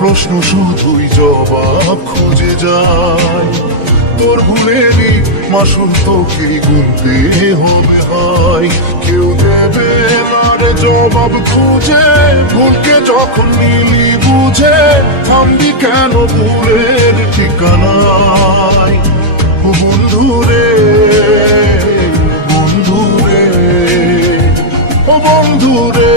প্রশ্ন শুধুই জবাব খুঁজে যায়, তোর ভুলেরই মাসুল তোকে গুনতে হবে হয়। কেউ দেবে না রে জবাব খুঁজে, ভুলকে যখন নিলি বুঝে থামবি কেন ভুলের ঠিকানায়। বন্ধুরে বন্ধুরে ও বন্ধুরে,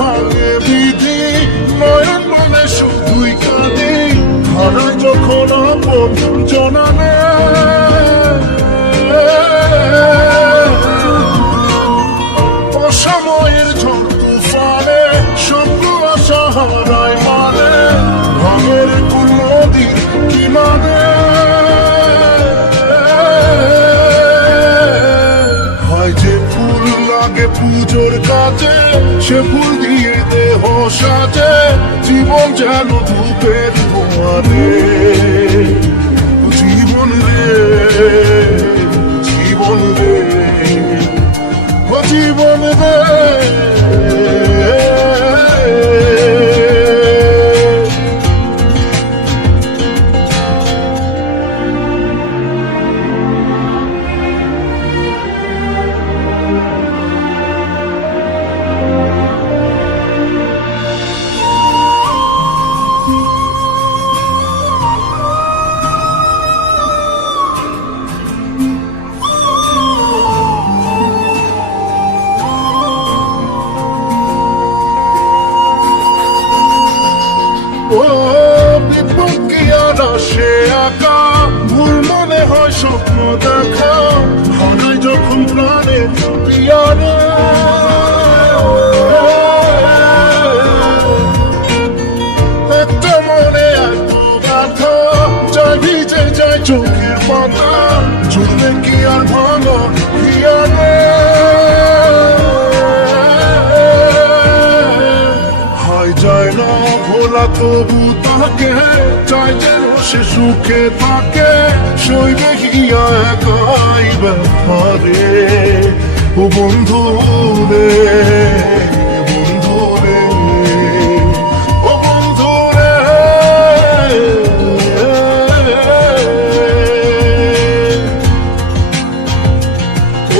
ভাঙে বিধি নয়ন মানে শুধুই কাঁদি, হারায় যখন আপন জনানে। অসময়ের ঝড় তুফানে স্বপ্ন আশা হারায় মানে, ভাঙের কুল নদীর কি মানে। হয় যে ফুল লাগে পুজোর কাছে, সে ফুল দিয়ে দেহ সাজে, জীবন যেন ধূপের ধোঁয়ারে। জীবন রে জীবন রে ও জীবন রে, ও বিপক্ষে আর সে আঁকা, ভুল মনে হয় স্বপ্ন দেখা, হারায় যখন প্রাণে প্রিয়ারে। একটা মনে এত ব্যথা, যায় ভিজে যায় চোখের পাতা, জুড়বে কি আর ভাঙা প্রিয়ারে। যায় না ভোলা তবু তাকে, চাই যেন সে সুখে থাকে, সইবে গিয়া একাই ব্যাপারে। ও বন্ধু রে বন্ধু রে ও বন্ধু রে,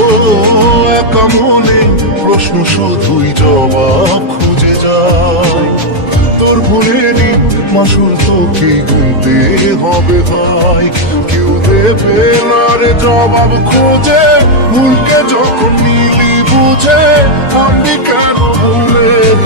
ও একা মনে প্রশ্ন শুধুই জবাব খুঁজে যায়, তোর ভুলেরই মাসুল তোকে গুনতে হবে ভাই। কেউ দেবে না রে জবাব খোঁজে, ভুলকে যখন নিলি বুঝে থামবি কেন ভুলের